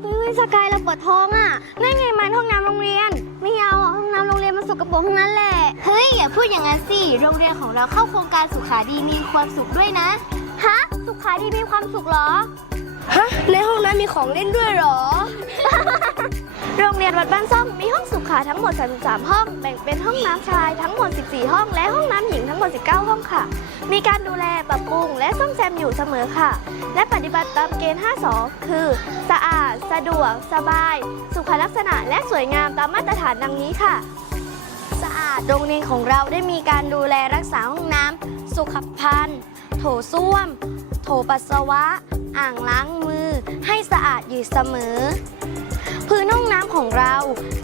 เฮ้ยสกายเราปวดท้องอะนั่นไงมันห้องน้ำโรงเรียน ไม่เอาอะห้องน้ำโรงเรียนมันสกปรกทั้งนั้นแหละ เฮ้ย อย่าพูดอย่างนั้นสิ โรงเรียนของเราเข้าโครงการสุขาดีมีความสุขด้วยนะ ฮะ สุขาดีมีความสุขเหรอ ฮะ ในห้องน้ำมีของเล่นด้วยเหรอโรงเรี ยนวัดบ้านซ่อมมีห้องสุขาทั้งหมด 33 ห้อง แบ่งเป็นห้องน้ำชายทั้งหมด 14 ห้อง และห้องน้ำหญิงทั้งหมด 19 ห้องค่ะ มีการดูแลปรับปรุง และซ่อมแซมอยู่เสมอค่ะ และปฏิบัติตามเกณฑ์ 52 คือ สะอาด สะดวก สบาย สุขลักษณะ และสวยงามตามมาตรฐานดังนี้ค่ะ สะอาดโรงเรียนของเราได้มีการดูแลรักษาห้องน้ำสุขภัณฑ์ โถส้วม โถปัสสาวะ อ่างล้างมือ ให้สะอาดอยู่เสมอ พื้นห้องน้ำของเรา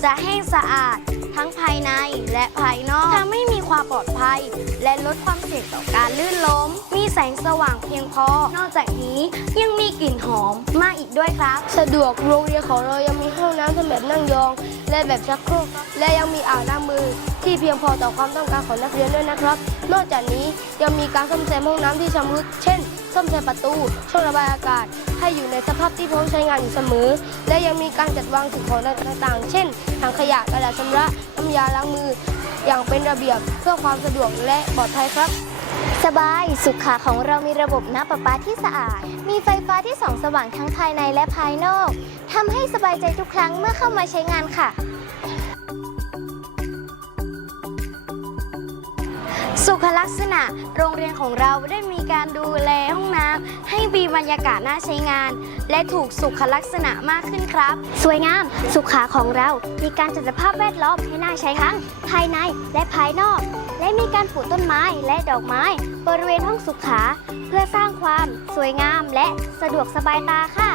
จะแห้งสะอาดทั้งภายในและภายนอกทำให้มีความปลอดภัย และลดความเสี่ยงต่อการลื่นล้ม มีแสงสว่างเพียงพอ นอกจากนี้ยังมีกลิ่นหอมมากอีกด้วยครับ สะดวกโรงเรียนของเรายังมีห้องน้ำทั้งแบบนั่งยอง และแบบชักโครกและยังมีอ่างล้างมือ ที่เพียงพอต่อความต้องการของนักเรียนด้วยนะครับ นอกจากนี้ยังมีการซ่อมแซมห้องน้ำที่ชำรุดเช่น ซ่อมแซมประตูช่องระบายอากาศ ให้อยู่ในสภาพที่พร้อมใช้งานอยู่เสมอ และยังมีการจัดวางสิ่งของต่างๆ เช่นถังขยะกระดาษชำระน้ำยาล้างมือ อย่างเป็นระเบียบเพื่อความสะดวกและปลอดภัยครับสบาย สุขาของเรามีระบบน้ำประปาที่สะอาด มีไฟฟ้าที่ส่องสว่างทั้งภายในและภายนอกทำให้สบายใจทุกครั้งเมื่อเข้ามาใช้งานค่ะ สุขลักษณะโรงเรียนของเราได้มีการดูแลห้องน้ำให้มีบรรยากาศน่าใช้งาน และถูกสุขลักษณะมากขึ้นครับ สวยงามสุขาของเรา มีการจัดสภาพแวดล้อมให้น่าใช้ทั้งภายในและภายนอก และมีการปลูกต้นไม้และดอกไม้ บริเวณห้องสุขา เพื่อสร้างความสวยงามและสะดวกสบายตาค่ะ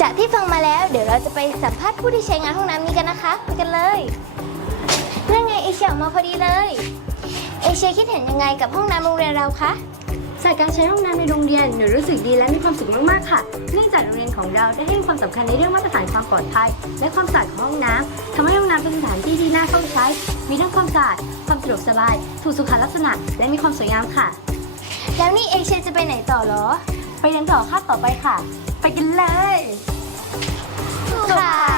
จากที่ฟังมาแล้ว เดี๋ยวเราจะไปสัมภาษณ์ผู้ที่ใช้งานห้องน้ำนี้กันนะคะไปกันเลยนั่นไงเอเชียออกมาพอดีเลย เอเชียคิดเห็นยังไงกับห้องน้ำโรงเรียนเราคะ จากการใช้ห้องน้ำในโรงเรียนหนูรู้สึกดีและมีความสุขมากๆค่ะ เนื่องจากโรงเรียนของเราได้ให้ความสำคัญในเรื่องมาตรฐานความปลอดภัย และความสะอาดของห้องน้ำทำให้ห้องน้ำเป็นสถานที่ที่น่าเข้าใช้ มีทั้งความสะอาด ความสะดวกสบาย ถูกสุขลักษณะ และมีความสวยงามค่ะ แล้วนี่เอเชียจะไปไหนต่อเหรอ ไปเรียนต่อคาบต่อไปค่ะ ไปกันเลยสุขาดีมีความสุข